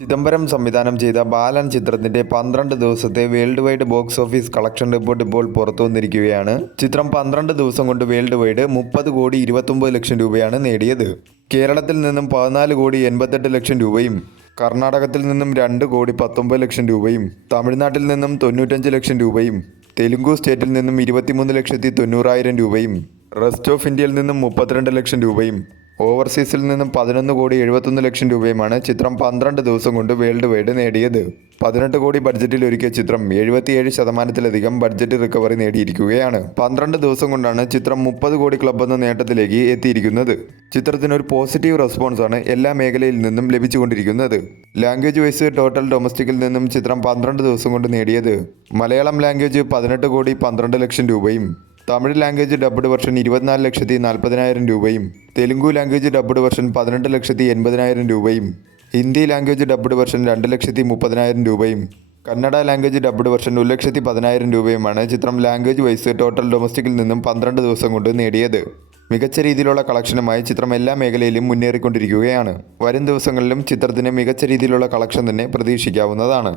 ചിദംബരം സംവിധാനം ചെയ്ത ബാലൻ ചിത്രത്തിന്റെ 12 ദിവസത്തെ world wide box office collection report ഇപ്പോൾ പുറത്തു വന്നിരിക്കുകയാണ്. ചിത്രം 12 ദിവസം കൊണ്ട് വേൾഡ് വൈഡ് 30 കോടി 29 ലക്ഷം രൂപയാണ് നേടിയത്. കേരളത്തിൽ നിന്നും 14 കോടി 88 ലക്ഷം രൂപയും കർണാടകത്തിൽ നിന്നും 2 കോടി 19 ലക്ഷം രൂപയും തമിഴ്നാട്ടിൽ നിന്നും 95 ലക്ഷം രൂപയും തെലുങ്കു സ്റ്റേറ്റിൽ നിന്നും 23,90,000 രൂപയും റെസ്റ്റ് ഓഫ് ഇന്ത്യയിൽ നിന്നും 32 ലക്ഷം രൂപയും ഓവർസീസിൽ നിന്നും 11 കോടി 71 ലക്ഷം രൂപയുമാണ് ചിത്രം 12 ദിവസം കൊണ്ട് വേൾഡ് വൈഡ് നേടിയത്. 18 കോടി ബഡ്ജറ്റിൽ ഒരുക്കിയ ചിത്രം 77% ബഡ്ജറ്റ് റിക്കവറി നേടിയിരിക്കുകയാണ്. 12 ദിവസം കൊണ്ടാണ് ചിത്രം 30 കോടി ക്ലബ് എന്ന നേട്ടത്തിലേക്ക് എത്തിയിരിക്കുന്നത്. ചിത്രത്തിന് ഒരു പോസിറ്റീവ് റെസ്പോൺസാണ് എല്ലാ മേഖലയിൽ നിന്നും ലഭിച്ചുകൊണ്ടിരിക്കുന്നത്. ലാംഗ്വേജ് വൈസ് ടോട്ടൽ ഡൊമസ്റ്റിക്കിൽ നിന്നും ചിത്രം 12 ദിവസം കൊണ്ട് നേടിയത് മലയാളം ലാംഗ്വേജ് 18 കോടി 12 ലക്ഷം രൂപയും തമിഴ് ലാംഗ്വേജ് ഡബ്ഡ് വെർഷൻ 24,40,000 രൂപയും തെലുങ്കു ലാംഗ്വേജ് ഡബ്ഡ് വെർഷൻ 18,80,000 രൂപയും ഹിന്ദി ലാംഗ്വേജ് ഡബ്ഡ് വെർഷൻ 2,30,000 രൂപയും കന്നഡ ലാംഗ്വേജ് ഡബ്ഡ് വെർഷൻ 1,10,000 രൂപയുമാണ് ചിത്രം ലാംഗ്വേജ് വൈസ് ടോട്ടൽ ഡൊമസ്റ്റിക്കിൽ നിന്നും 12 ദിവസം കൊണ്ട് നേടിയത്. മികച്ച രീതിയിലുള്ള കളക്ഷനുമായി ചിത്രം എല്ലാ മേഖലയിലും മുന്നേറിക്കൊണ്ടിരിക്കുകയാണ്. വരും ദിവസങ്ങളിലും ചിത്രത്തിന് മികച്ച രീതിയിലുള്ള കളക്ഷൻ തന്നെ പ്രതീക്ഷിക്കാവുന്നതാണ്.